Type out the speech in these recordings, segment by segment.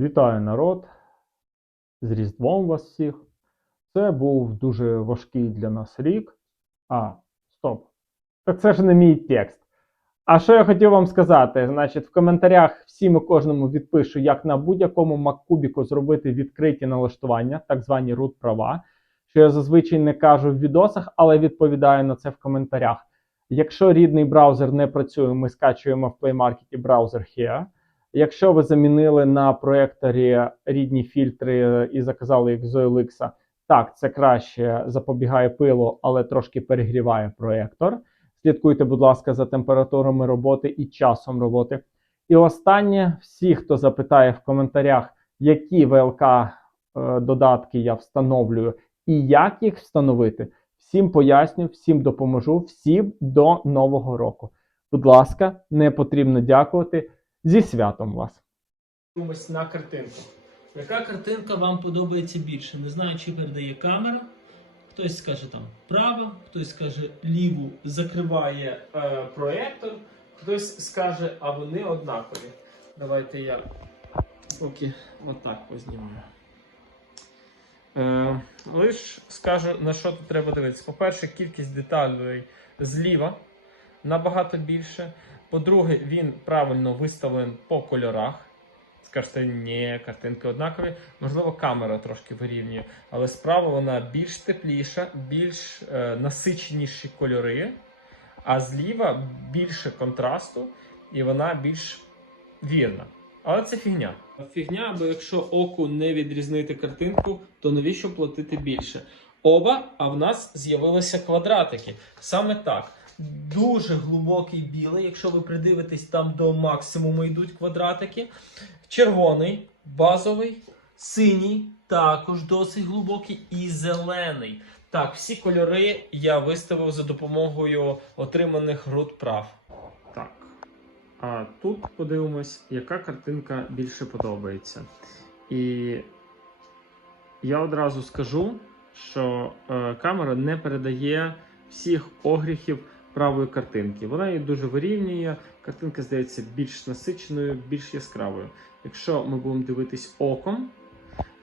Вітаю народ! З Різдвом вас всіх. Це був дуже важкий для нас рік. А, стоп. Так це ж не мій текст. А що я хотів вам сказати? Значить, в коментарях всім і кожному відпишу, як на будь-якому маккубіку зробити відкриті налаштування, так звані root права, що я зазвичай не кажу в відосах, але відповідаю на це в коментарях. Якщо рідний браузер не працює, ми скачуємо в Play Market браузер Here. Якщо ви замінили на проекторі рідні фільтри і заказали їх з OLX, так, це краще запобігає пилу, але трошки перегріває проектор. Слідкуйте, будь ласка, за температурами роботи і часом роботи. І останнє, всі, хто запитає в коментарях, які ВЛК е, додатки я встановлюю і як їх встановити, всім поясню, всім допоможу, всім до нового року. Будь ласка, не потрібно дякувати. Зі святом вас! Дивимось на картинку. Яка картинка вам подобається більше? Не знаю, чи передає камера. Хтось скаже там права, хтось скаже ліву закриває е, проектор, хтось скаже, а вони однакові. Давайте я поки отак познімаю. Е, лиш скажу, на що тут треба дивитися. По-перше, кількість деталей зліва набагато більше. По-друге, він правильно виставлений по кольорах. Скажете, ні, картинки однакові. Можливо, камера трошки вирівнює, але справа вона більш тепліша, більш е, насиченіші кольори, а зліва більше контрасту і вона більш вірна. Але це фігня. Фігня, бо якщо оку не відрізнити картинку, то навіщо платити більше? Оба, а в нас з'явилися квадратики. Саме так. Дуже глибокий білий, якщо ви придивитесь, там до максимуму йдуть квадратики. Червоний, базовий, синій, також досить глибокий, і зелений. Так, всі кольори я виставив за допомогою отриманих рут прав. Так. А тут подивимось, яка картинка більше подобається. І я одразу скажу, що е, камера не передає всіх огріхів правої картинки. Вона її дуже вирівнює. Картинка здається більш насиченою, більш яскравою. Якщо ми будемо дивитись оком,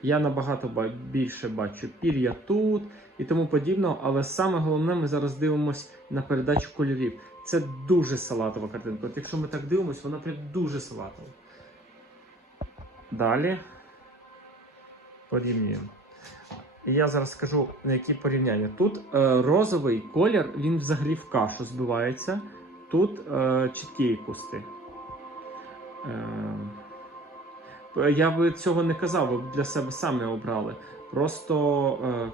я набагато більше бачу пір'я тут і тому подібного, але саме головне, ми зараз дивимось на передачу кольорів. Це дуже салатова картинка. От якщо ми так дивимося, вона прям дуже салатова. Далі порівнюємо. Я зараз скажу, на які порівняння. Тут е, розовий колір, він взагалі в кашу збивається. Тут е, чіткі кусти. Е, я би цього не казав, ви б для себе самі обрали. Просто е,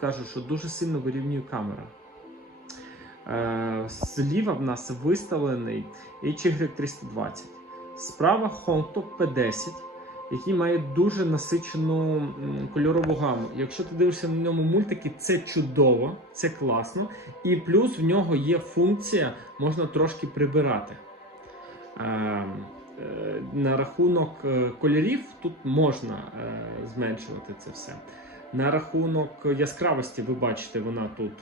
кажу, що дуже сильно вирівнює камера. Е, зліва в нас виставлений HY320. Справа Honto P10 який має дуже насичену кольорову гаму. Якщо ти дивишся на ньому мультики, це чудово, це класно. І плюс в нього є функція, можна трошки прибирати. Е, е, на рахунок е, кольорів тут можна зменшувати це все. На рахунок яскравості, ви бачите, вона тут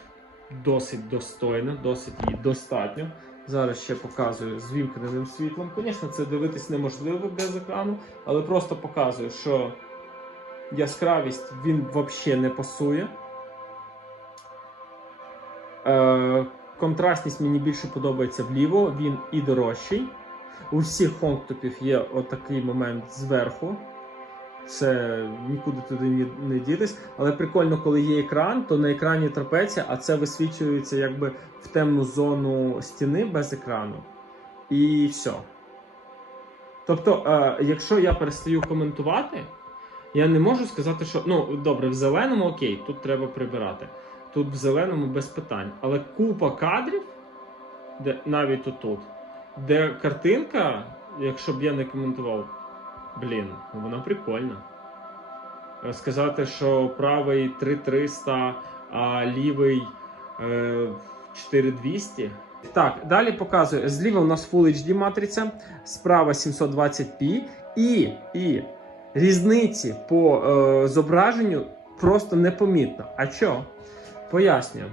досить достойна, досить її достатньо. Зараз ще показую з вімкненим світлом. Звісно, це дивитись неможливо без екрану, але просто показую, що яскравість він взагалі не пасує. Е, контрастність мені більше подобається вліво, він і дорожчий. У всіх хонктопів є отакий момент зверху. Це нікуди туди не, дітись. Але прикольно, коли є екран, то на екрані трапеція, а це висвічується якби в темну зону стіни без екрану. І все. Тобто, е, якщо я перестаю коментувати, я не можу сказати, що ну добре, в зеленому окей, тут треба прибирати. Тут в зеленому без питань. Але купа кадрів, де навіть отут, де картинка, якщо б я не коментував, блін, вона прикольна. Е, Сказати, що правий 3300, а лівий е, 4200. Так, далі показую. Зліва у нас Full HD матриця, справа 720p і, і різниці по е, зображенню просто непомітно. А що? Пояснюю.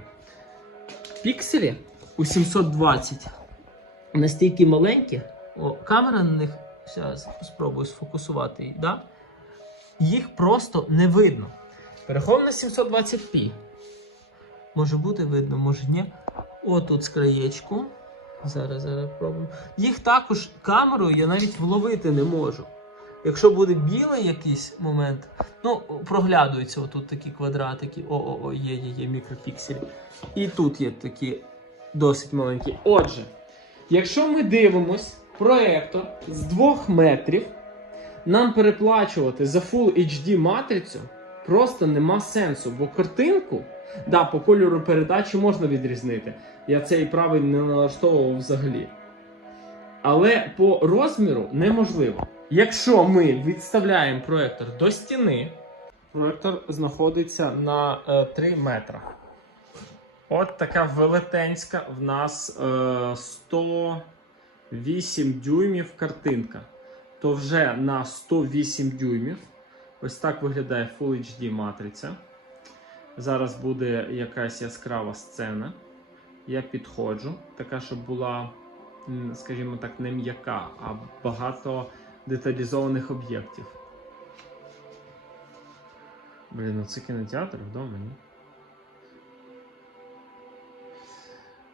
Пікселі у 720 настільки маленькі. О, камера на них. Зараз спробую сфокусувати її. Да? їх просто не видно. Переходимо на 720p. Може бути видно, може ні. Отут з краєчку. Зараз, зараз пробуємо. Їх також камерою я навіть вловити не можу. Якщо буде білий якийсь момент, ну, проглядуються отут такі квадратики. О-о-о, є, є, є мікропікселі. І тут є такі досить маленькі. Отже, якщо ми дивимось проектор з 2 метрів, нам переплачувати за Full HD матрицю просто нема сенсу, бо картинку, да, по кольору передачі можна відрізнити. Я цей правий не налаштовував взагалі. Але по розміру неможливо. Якщо ми відставляємо проектор до стіни, проектор знаходиться на е, 3 метра. От така велетенська в нас е, 108 дюймів картинка. То вже на 108 дюймів. Ось так виглядає Full HD матриця. Зараз буде якась яскрава сцена. Я підходжу, така, щоб була, скажімо так, не м'яка, а багато деталізованих об'єктів. Блін, ну це кінотеатр вдома, ні?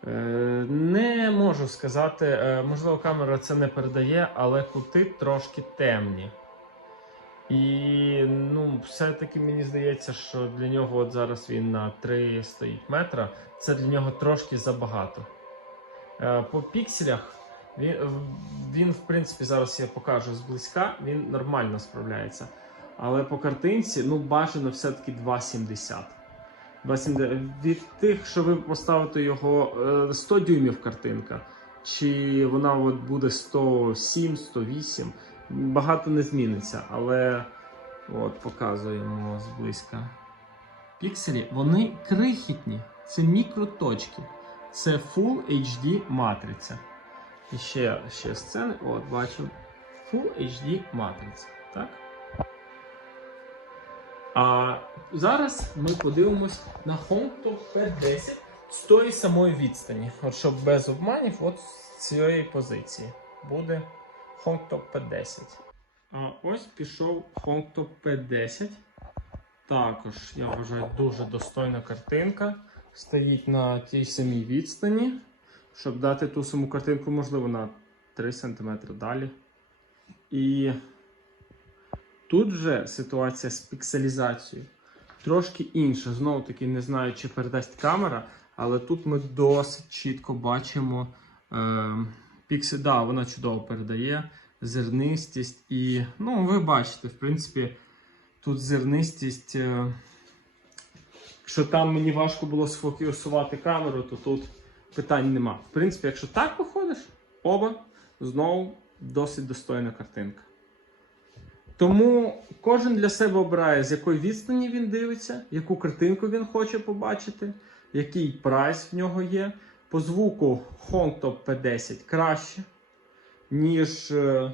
Не можу сказати, е, можливо, камера це не передає, але кути трошки темні. І ну, все-таки мені здається, що для нього от зараз він на 3 стоїть метра. Це для нього трошки забагато. Е, По пікселях він, він, в принципі, зараз я покажу зблизька, він нормально справляється. Але по картинці, ну, бажано все-таки 2,70. 2,70. Від тих, що ви поставите його е, 100 дюймів картинка, чи вона от буде 107, 108, багато не зміниться, але от показуємо зблизька. Пікселі, вони крихітні, це мікроточки. Це Full HD матриця. І ще, ще сцени, от бачимо. Full HD матриця. Так? А зараз ми подивимось на HomeTop P10 з тої самої відстані. От щоб без обманів, от з цієї позиції буде HomeTop P10. А ось пішов HomeTop P10. Також, я вважаю, дуже достойна картинка. Стоїть на тій самій відстані. Щоб дати ту саму картинку, можливо, на 3 см далі. І тут вже ситуація з пікселізацією трошки інша. Знову таки, не знаю, чи передасть камера, але тут ми досить чітко бачимо е, піксель. Да, вона чудово передає зернистість. І, ну, ви бачите, в принципі, тут зернистість. Е, якщо там мені важко було сфокусувати камеру, то тут питань нема. В принципі, якщо так виходиш, оба знову досить достойна картинка. Тому кожен для себе обирає, з якої відстані він дивиться, яку картинку він хоче побачити, який прайс в нього є. По звуку HomeTop P10 краще, ніж е,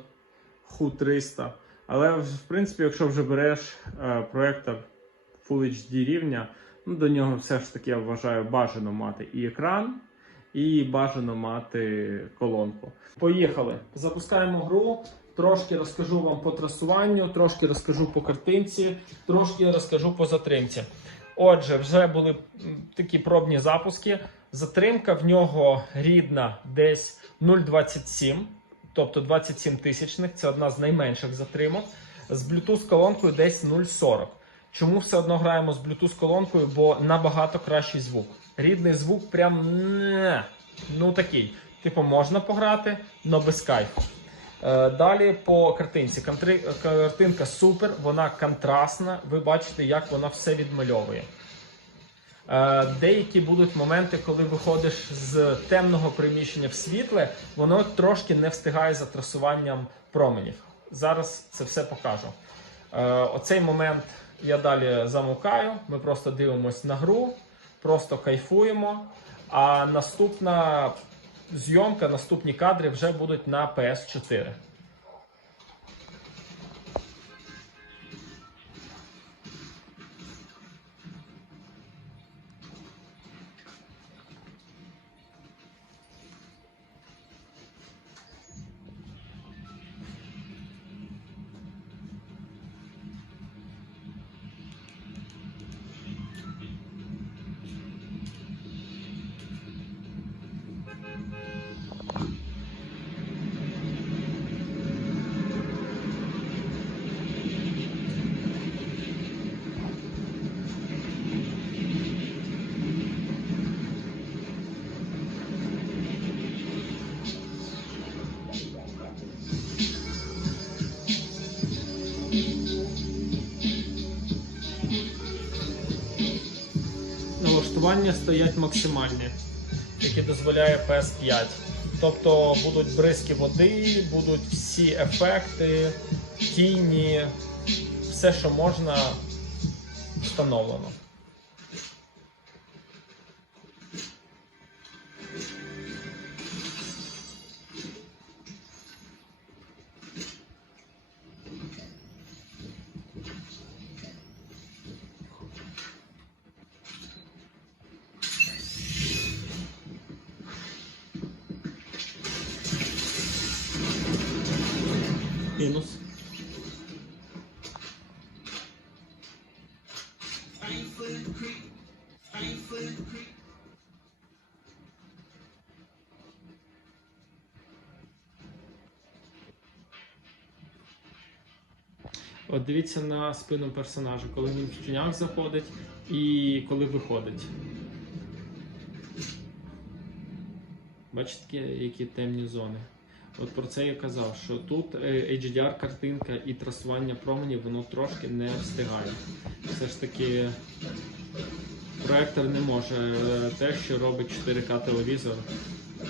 Hu300. Але, в принципі, якщо вже береш е, проектор Full HD рівня, ну, до нього все ж таки я вважаю бажано мати і екран, і бажано мати колонку. Поїхали. Запускаємо гру. Трошки розкажу вам по трасуванню, трошки розкажу по картинці, трошки розкажу по затримці. Отже, вже були такі пробні запуски. Затримка в нього рідна десь 0,27, тобто 27 тисячних. Це одна з найменших затримок. З Bluetooth колонкою десь 0,40. Чому все одно граємо з Bluetooth колонкою? Бо набагато кращий звук. Рідний звук прям ну такий. Типу, можна пограти, але без кайфу. Е, Далі по картинці. Картинка супер, вона контрастна. Ви бачите, як вона все відмальовує. Е, Деякі будуть моменти, коли виходиш з темного приміщення в світле, воно трошки не встигає за трасуванням променів. Зараз це все покажу. Е, Оцей момент я далі замовкаю. Ми просто дивимося на гру, просто кайфуємо. А наступна зйомка, наступні кадри вже будуть на PS4. Трасування стоять максимальні, які дозволяє PS5. Тобто будуть бризки води, будуть всі ефекти, тіні, все, що можна, встановлено. От дивіться на спину персонажа, коли він в тюняк заходить і коли виходить. Бачите, які темні зони. От про це я казав, що тут е, HDR картинка і трасування променів воно трошки не встигає. Все ж таки проектор не може е, те, що робить 4К телевізор е,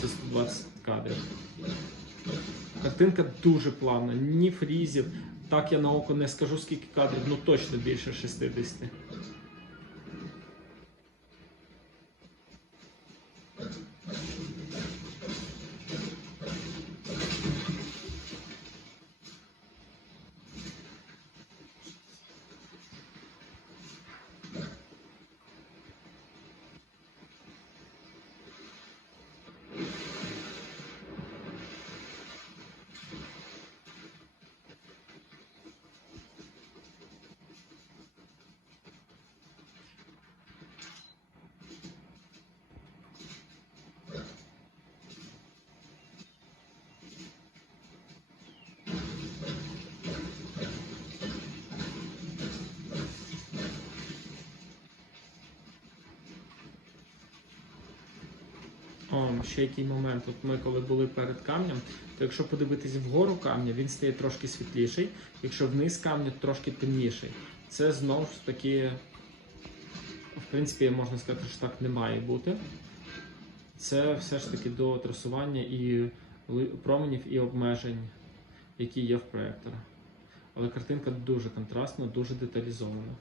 зі 120 кадрів. Картинка дуже плавна, ні фрізів. Так я на око не скажу скільки кадрів, ну точно більше 60. О, ще який момент. От ми коли були перед камнем, то якщо подивитись вгору камня, він стає трошки світліший, якщо вниз камня трошки темніший. Це знову ж таки, в принципі, можна сказати, що так не має бути. Це все ж таки до трасування і променів і обмежень, які є в проєктора. Але картинка дуже контрастна, дуже деталізована.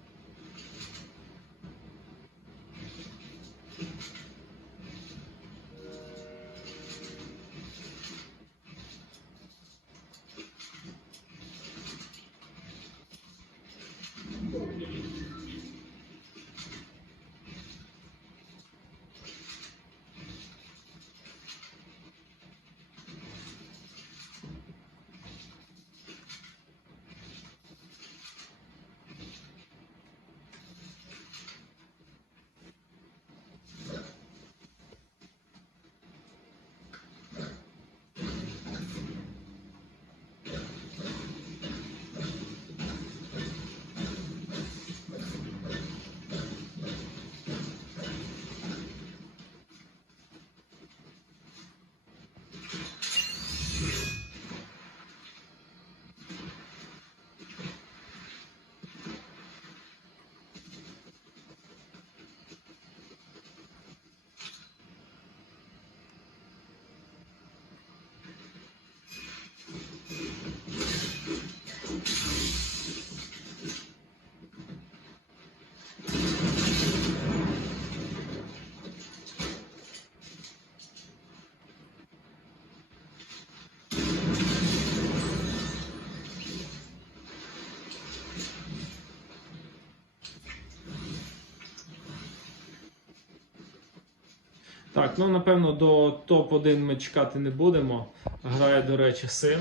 Так, ну напевно до топ-1 ми чекати не будемо. Грає, до речі, син,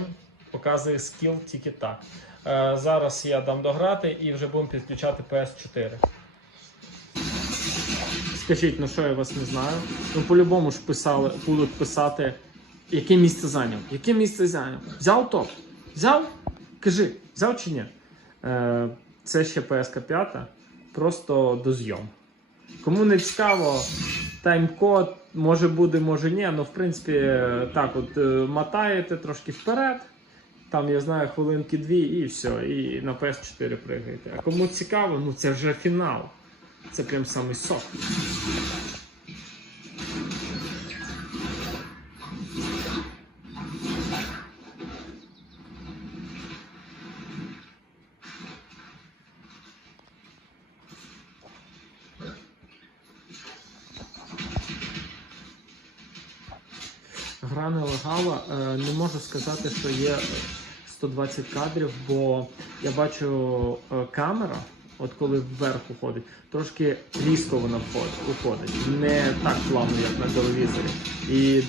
показує скіл тільки так. Е, зараз я дам дограти і вже будемо підключати PS4. Скажіть, ну що я вас не знаю? Ну по-любому ж писали, будуть писати, яке місце зайняв. Яке місце зайняв? Взяв топ? Взяв? Кажи, взяв чи ні? Е, це ще PS 5, просто до зйом. Кому не цікаво, тайм-код може буде, може ні. але в принципі, так, от е, мотаєте трошки вперед. Там, я знаю, хвилинки дві і все, і на PS4 пригаєте. А кому цікаво, ну це вже фінал. Це прям самий сок. Нелегала. Е, Не можу сказати, що є 120 кадрів, бо я бачу е, камера, от коли вверх уходить, трошки різко вона уходить. Не так плавно, як на телевізорі. І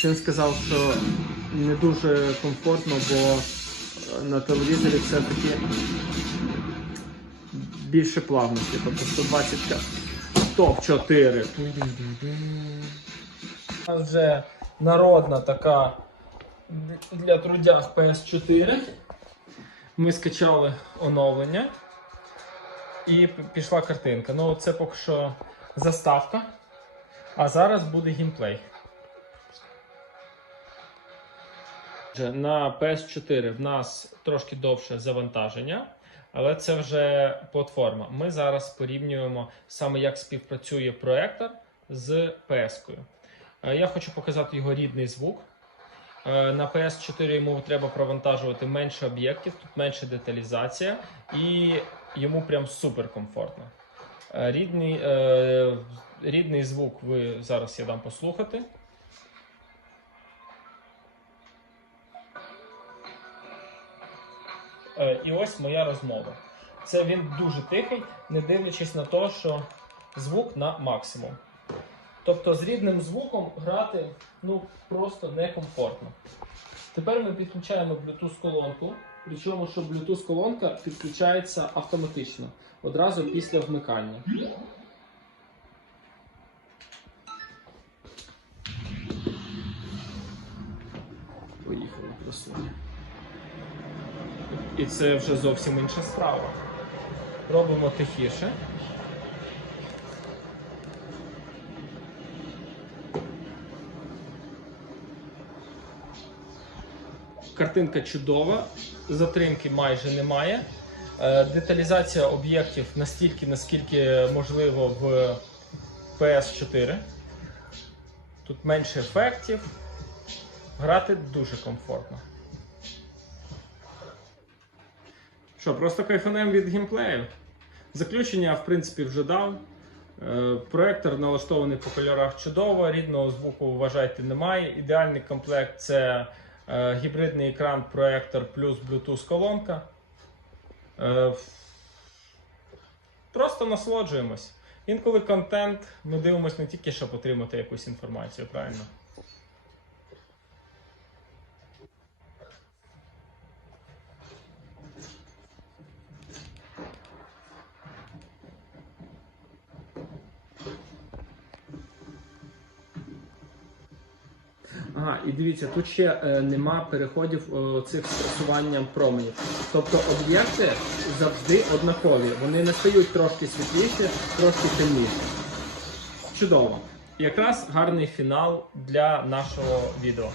син сказав, що не дуже комфортно, бо е, на телевізорі все таки більше плавності, тобто 120 кадрів. Топ 4. У нас вже народна така для трудях PS4. Ми скачали оновлення і пішла картинка. Ну, це поки що заставка. А зараз буде геймплей. На PS4 в нас трошки довше завантаження, але це вже платформа. Ми зараз порівнюємо саме як співпрацює проектор з PS-кою. Е, Я хочу показати його рідний звук. Е, На PS4 йому треба провантажувати менше об'єктів, тут менше деталізація, і йому прям супер комфортно. Е, Рідний, рідний звук ви зараз я дам послухати. І ось моя розмова. Це він дуже тихий, не дивлячись на те, що звук на максимум. Тобто з рідним звуком грати ну, просто некомфортно. Тепер ми підключаємо Bluetooth колонку. Причому, що Bluetooth колонка підключається автоматично одразу після вмикання. Поїхали красуня. І це вже зовсім інша справа. Робимо тихіше. Картинка чудова, затримки майже немає. Е, Деталізація об'єктів настільки, наскільки можливо в PS4. Тут менше ефектів. Грати дуже комфортно. Що, просто кайфанем від геймплею? Заключення, в принципі, вже дав. Е, Проектор налаштований по кольорах чудово, рідного звуку вважайте немає. Ідеальний комплект це гібридний екран, проектор плюс Bluetooth колонка. Е, Просто насолоджуємось. Інколи контент ми дивимося не тільки, щоб отримати якусь інформацію, правильно? Ага, і дивіться, тут ще е, нема переходів е, цих з просуванням променів. Тобто об'єкти завжди однакові. Вони не стають трошки світліші, трошки темніші. Чудово. Якраз гарний фінал для нашого відео.